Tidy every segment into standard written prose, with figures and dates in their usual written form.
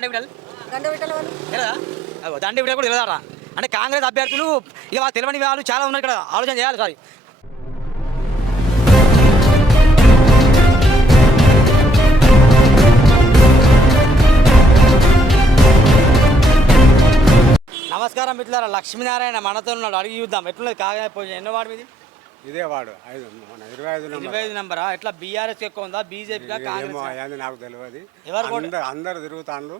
దండ విటల్ తెలియదా? దండ విటల్ కూడా తెలియదా? అంటే కాంగ్రెస్ అభ్యర్థులు ఇక తెలియని వాళ్ళు చాలా ఉన్నారు ఇక్కడ, ఆలోచన చేయాలి సార్. నమస్కారం మిత్రులారా, లక్ష్మీనారాయణ మనతో ఉన్నాడు, అడిగి చూద్దాం ఎట్లున్నది కాకపోతే. ఎన్నో వాడు మీది? ఇదే వాడు 25 నంబరా? ఎట్లా బీఆర్ఎస్ ఎక్కువ ఉందా బీజేపీ కాంగ్రెస్? నాకు తెలియదు. ఎవరు అందరు తిరుగుతాను.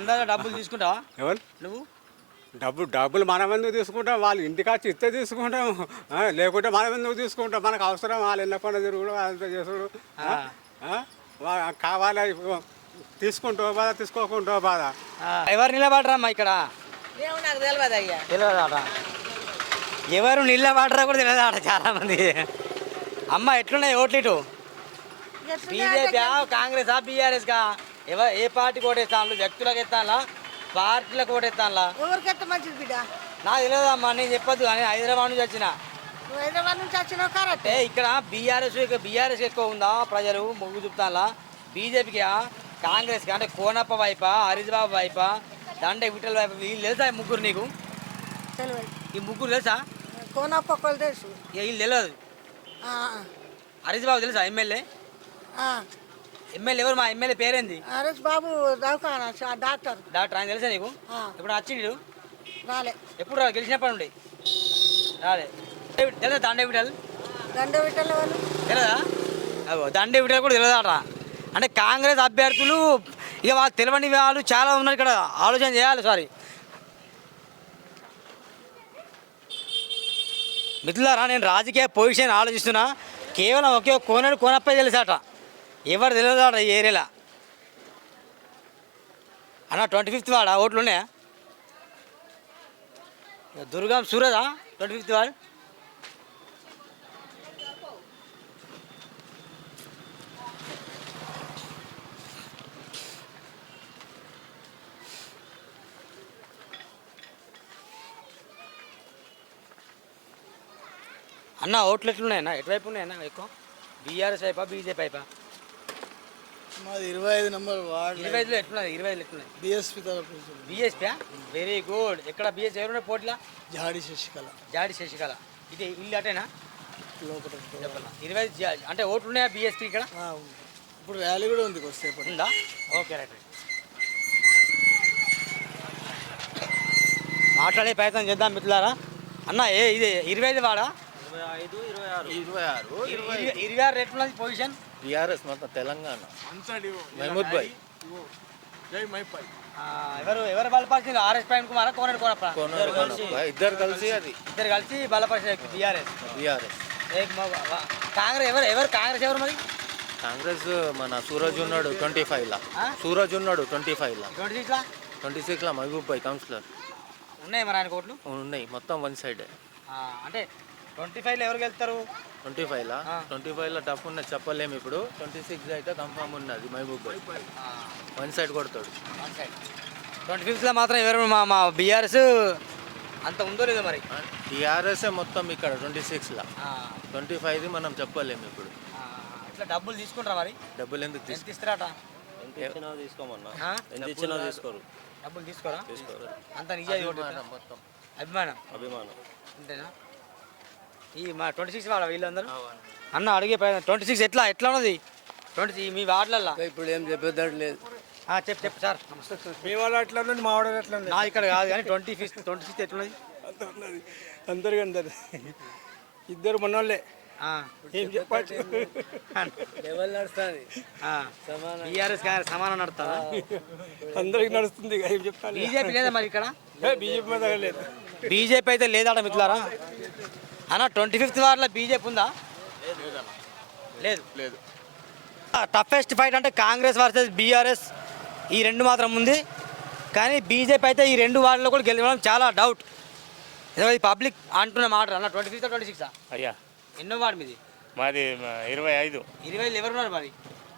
అందరు డబ్బులు తీసుకుంటావా? ఎవరు నువ్వు? డబ్బులు మనం ఎందుకు తీసుకుంటాం? వాళ్ళు ఇంటికి వచ్చి ఇస్తే తీసుకుంటాం, లేకుంటే మనం ఎందుకు తీసుకుంటాం? మనకు అవసరం వాళ్ళు ఎన్నకుండా తిరుగుడు అంతా చేసుడు. కావాలి తీసుకుంటూ బాధ, తీసుకోకుంటూ బాధ. ఎవరు నిలబడరమ్మా ఇక్కడ? నాకు తెలియదు అయ్యా. తెలియదాట. ఎవరు నిలబడరా కూడా తెలియదాట చాలా మంది. అమ్మ ఎట్లున్నాయి ఓట్లు ఇటు? బీజేపీ కాంగ్రెసా బీఆర్ఎస్కా? ఏ పార్టీ కోటేస్తాను? వ్యక్తులకు ఎత్తాలా పార్టీలకు ఓటేస్తానులా? ఎవరికి ఎత్త మంచిది బిడ్డ? నాకు తెలియదమ్మా, నేను చెప్పొద్దు. కానీ హైదరాబాద్ నుంచి వచ్చిన. హైదరాబాద్ నుంచి వచ్చినావు కరెక్ట్. ఇక్కడ బీఆర్ఎస్ ఎక్కువ ఉందా ప్రజలు మొగ్గు చూపుతానులా? బీజేపీకి కాంగ్రెస్కి అంటే కోనప్ప వైపా, హరీష్ బాబు వైపా, దండ విఠల్ వైపు వీళ్ళు తెలుసా? ముగ్గురు నీకు ఈ ముగ్గురు తెలుసా? కోనప్ప ఒకళ్ళు తెలుసు. వీళ్ళు తెలియదు. హరీష్ బాబు తెలుసా? ఎమ్మెల్యే ఎవరు? మా ఎమ్మెల్యే పేరేంది? హరీష్ బాబు దవాఖానా డాక్టర్. ఆయన తెలుసా నీకు? ఇప్పుడు వచ్చిండు రాలే. ఎప్పుడు రా? గెలిచినప్పటి నుండి రాలే. తెలుసా దండ విఠల్? దండ విఠల్ వాళ్ళు తెలియదా? దండ విఠల్ కూడా తెలియదాట. అంటే కాంగ్రెస్ అభ్యర్థులు ఇక వాళ్ళు తెలియని వాళ్ళు చాలా ఉన్నారు ఇక్కడ, ఆలోచన చేయాలి సారీ. మిత్రులారా, నేను రాజకీయ పొజిషన్ ఆలోచిస్తున్నా. కేవలం ఒకే కోనప్పే తెలుసాట, ఎవరు తెలియదాట ఈ ఏరియాలో. అన్న 25th వాడా ఓట్లు ఉన్నాయా? దుర్గం సూరదా 25th వాడు? అన్న ఓట్లు ఎట్లున్నాయన్నా? ఎటువైపు ఉన్నాయన్నా ఎక్కువ? బీఆర్ఎస్ అయిపా బీజేపీ అయిపా? మాది 25 నంబర్ వార్డు. 25లో ఎట్లున్నాయి? 25లో ఎట్లున్నాయి? బీఎస్పీ తరఫు. BSP very good. ఎక్కడ బీఎస్పీ ఎవరున్నాయి పోటీలా? జాడి శశికళ. ఇది ఇల్లు అటేనా? లోపల 25 అంటే ఓట్లు ఉన్నాయా బీఎస్పీ ఇక్కడ? ఇప్పుడు ర్యాలీ కూడా ఉంది, వస్తే ఉందా? Okay right. మాట్లాడే ప్రయత్నం చేద్దాం మిత్రులారా. అన్న ఇది 25 వాడా? 26 రేట్లున్నది పొజిషన్. టీఆర్ఎస్ మొత్తం తెలంగాణ. మహమూద్ భాయ్ ఎవరు బలపరిచింది? ఆర్ఎస్ ప్రవీణ్ కుమార్, కోనప్ప ఇద్దరు కలిసి బలపరిచింది బీఆర్ఎస్. కాంగ్రెస్ ఎవరు మరి? కాంగ్రెస్ మన సూరజ్ ఉన్నాడు 25లా. 26లా మహబూబ్ భాయ్ కౌన్సిలర్. ఉన్నాయి మరి ఆయన కోట్లు? ఉన్నాయి మొత్తం వన్ సైడ్. అంటే 25లో ఎవరు వెళ్తారు? 25లో టఫ్ ఉన్నది చెప్పలేము. ఇప్పుడు 26 అయితే కన్ఫామ్ ఉన్నది మహబూబ్ భాయ్ వన్ సైడ్ కొడతాడు. 25లో మాత్రం ఎవరు? మా బీఆర్ఎస్ అంత ఉందో లేదో మరి? టీఆర్ఎస్ మొత్తం ఇక్కడ 26లా. 25 మనం చెప్పలేము ఇప్పుడు. ఇట్లా డబ్బులు తీసుకుంటారా మరి? డబ్బులు ఎందుకు ఇస్తారట? తీసుకోమన్నా తీసుకోరు. డబ్బులు తీసుకోరా? అంత నిజాది మొత్తం అభిమానం అంతేనా? ఈ మా 26 వాడ వీళ్ళందరూ అన్న అడిగే 26 ఎట్లా ఉన్నది? 20 మీ వార్డులల్లో ఇప్పుడు ఏం చెప్పేదాడు లేదు. చెప్పు సార్. మీ వాళ్ళు ఎట్లా ఉంది, మా వాడు ఎట్లా ఉంది? నా ఇక్కడ కాదు కానీ 26 ఎట్లున్నది? అంత ఉన్నది అందరు ఇద్దరు మనోళ్ళే. ఏం చెప్పచ్చు? ఎవరు నడుస్తుంది? బీఆర్ఎస్ సమానం నడుస్తుందా? అందరికి నడుస్తుంది. ఏం చెప్పాలి? బీజేపీ లేదా మరి ఇక్కడ? బీజేపీ మీద లేదు. బీజేపీ అయితే లేదాట మిత్రులారా. అన్న 25th వార్డులో బీజేపీ ఉందా? లేదు. టఫెస్ట్ ఫైట్ అంటే కాంగ్రెస్ వర్సెస్ బీఆర్ఎస్ ఈ రెండు మాత్రం ఉంది. కానీ బీజేపీ అయితే ఈ రెండు వార్డులో కూడా గెలవడం చాలా డౌట్. పబ్లిక్ అంటున్న మాట. అన్న 25 26 అయ్యా ఎన్నో వార్డు మీది? మాది 25. 20 ఎవరున్నారు మరి?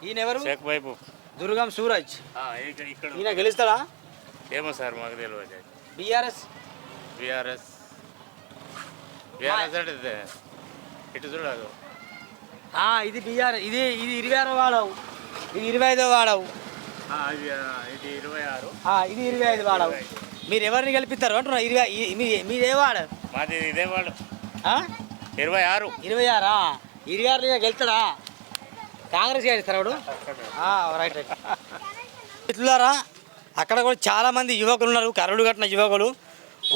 ఈయన ఎవరు? షేక్ వైపు దుర్గం సూరజ్. ఇక్కడ ఈయన గెలుస్తాడా? ఏమో సార్ మాకు తెలియదు. బీఆర్ఎస్ అంటే ఇటు చూడదు. ఇది బీఆర్ఎస్. ఇది 26వ వాడవు, ఇది 25వ వాడవు. ఇది 26. ఇది 25 వాడ మీరు ఎవరిని గెలిపిస్తారు అంటున్నా 20 మీదే వాడ మాది ఇదే వాడు ఆ? 26. 26 గెలుస్తాడా కాంగ్రెస్ గెలుస్తారా వాడు రైట్ రైట్ మిత్రులారా అక్కడ కూడా చాలామంది యువకులు ఉన్నారు కర్రలు కట్టిన యువకులు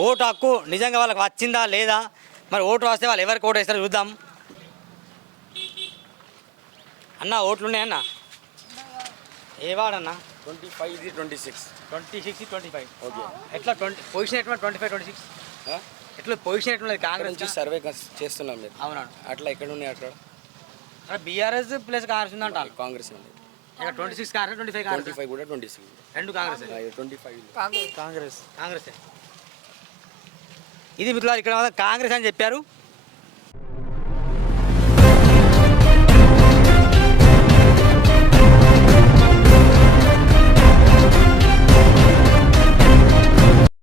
ఓటు హక్కు నిజంగా వాళ్ళకి వచ్చిందా లేదా మరి ఓటు వస్తే వాళ్ళు ఎవరికి ఓటు వేస్తారో చూద్దాం అన్న ఓట్లు ఉన్నాయన్న ఏ వాడన్నా 25 ఇది 26 26 25 ఓకే ఎట్లా పొజిషన్ ఎట్లా 25 26 ఎట్లా పొజిషన్ ఎట్లా కాంగ్రెస్ కాంగ్రెస్ నుంచి సర్వే చేస్తున్నాం మీరు అవునా అట్లా ఎక్కడ ఉన్నాయి అట్లా అక్కడ బీఆర్ఎస్ ప్లస్ కాంగ్రెస్ ఉందంట కాంగ్రెస్ ఉంది ఇక్కడ 26 కాంగ్రెస్ 25 కాంగ్రెస్ 25 కూడా 26 రెండు కాంగ్రెస్ 25 కాంగ్రెస్ ఇది మిత్రులారు ఇక్కడ మాత్రం కాంగ్రెస్ అని చెప్పారు